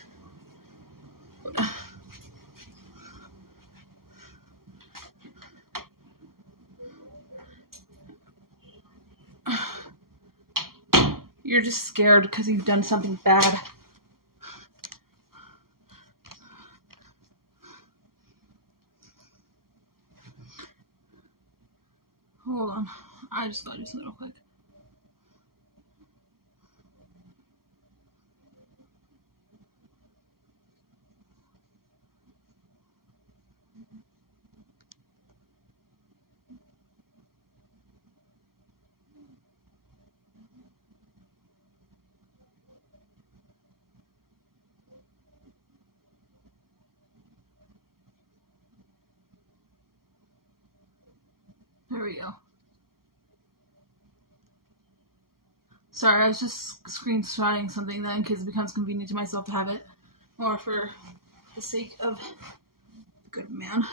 You're just scared because you've done something bad. Hold on. I just gotta do something real quick. There we go. Sorry, I was just screenshotting something then because it becomes convenient to myself to have it. Or for the sake of the good man.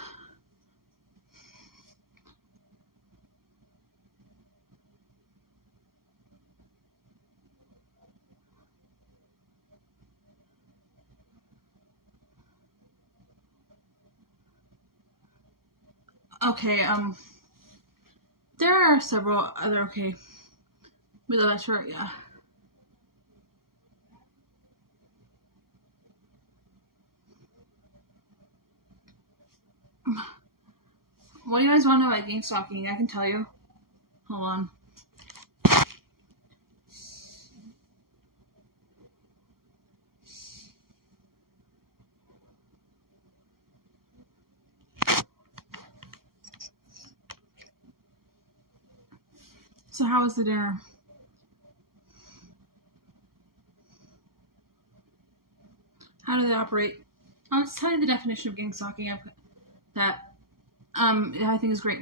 Okay, there are several other, okay. We love that shirt, yeah. What do you guys want to know about gang stalking? I can tell you. Hold on. So how was the dinner? How do they operate? I'll just tell you the definition of gang stalking that I think is great.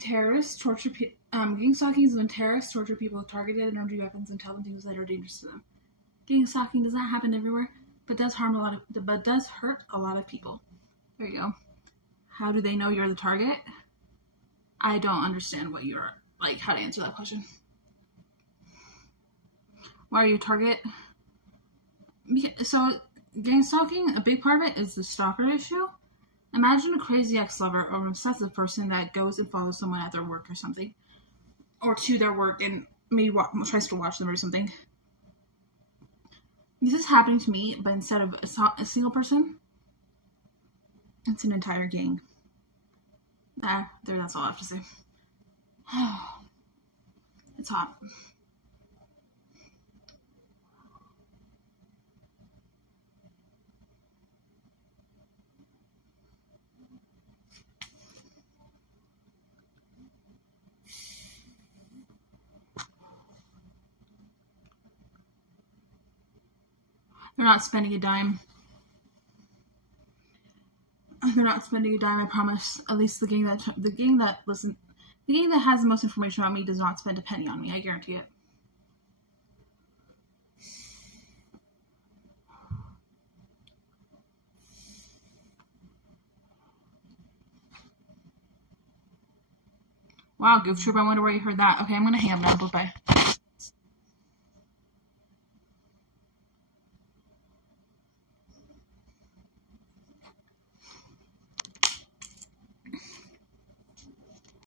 Terrorists torture gang stalking is when terrorists torture people with targeted energy weapons and tell them things that are dangerous to them. Gang stalking does not happen everywhere, but does hurt a lot of people. There you go. How do they know you're the target? I don't understand what you're like. How to answer that question? Why are you a target? So, gang stalking, a big part of it is the stalker issue. Imagine a crazy ex-lover or an obsessive person that goes and follows someone at their work or something. Or to their work and maybe tries to watch them or something. This is happening to me, but instead of a single person, it's an entire gang. That's all I have to say. It's hot. They're not spending a dime. They're not spending a dime, I promise. At least the gang that has the most information about me does not spend a penny on me. I guarantee it. Wow, Goof Troop, I wonder where you heard that. Okay, I'm gonna hang up now. Bye-bye.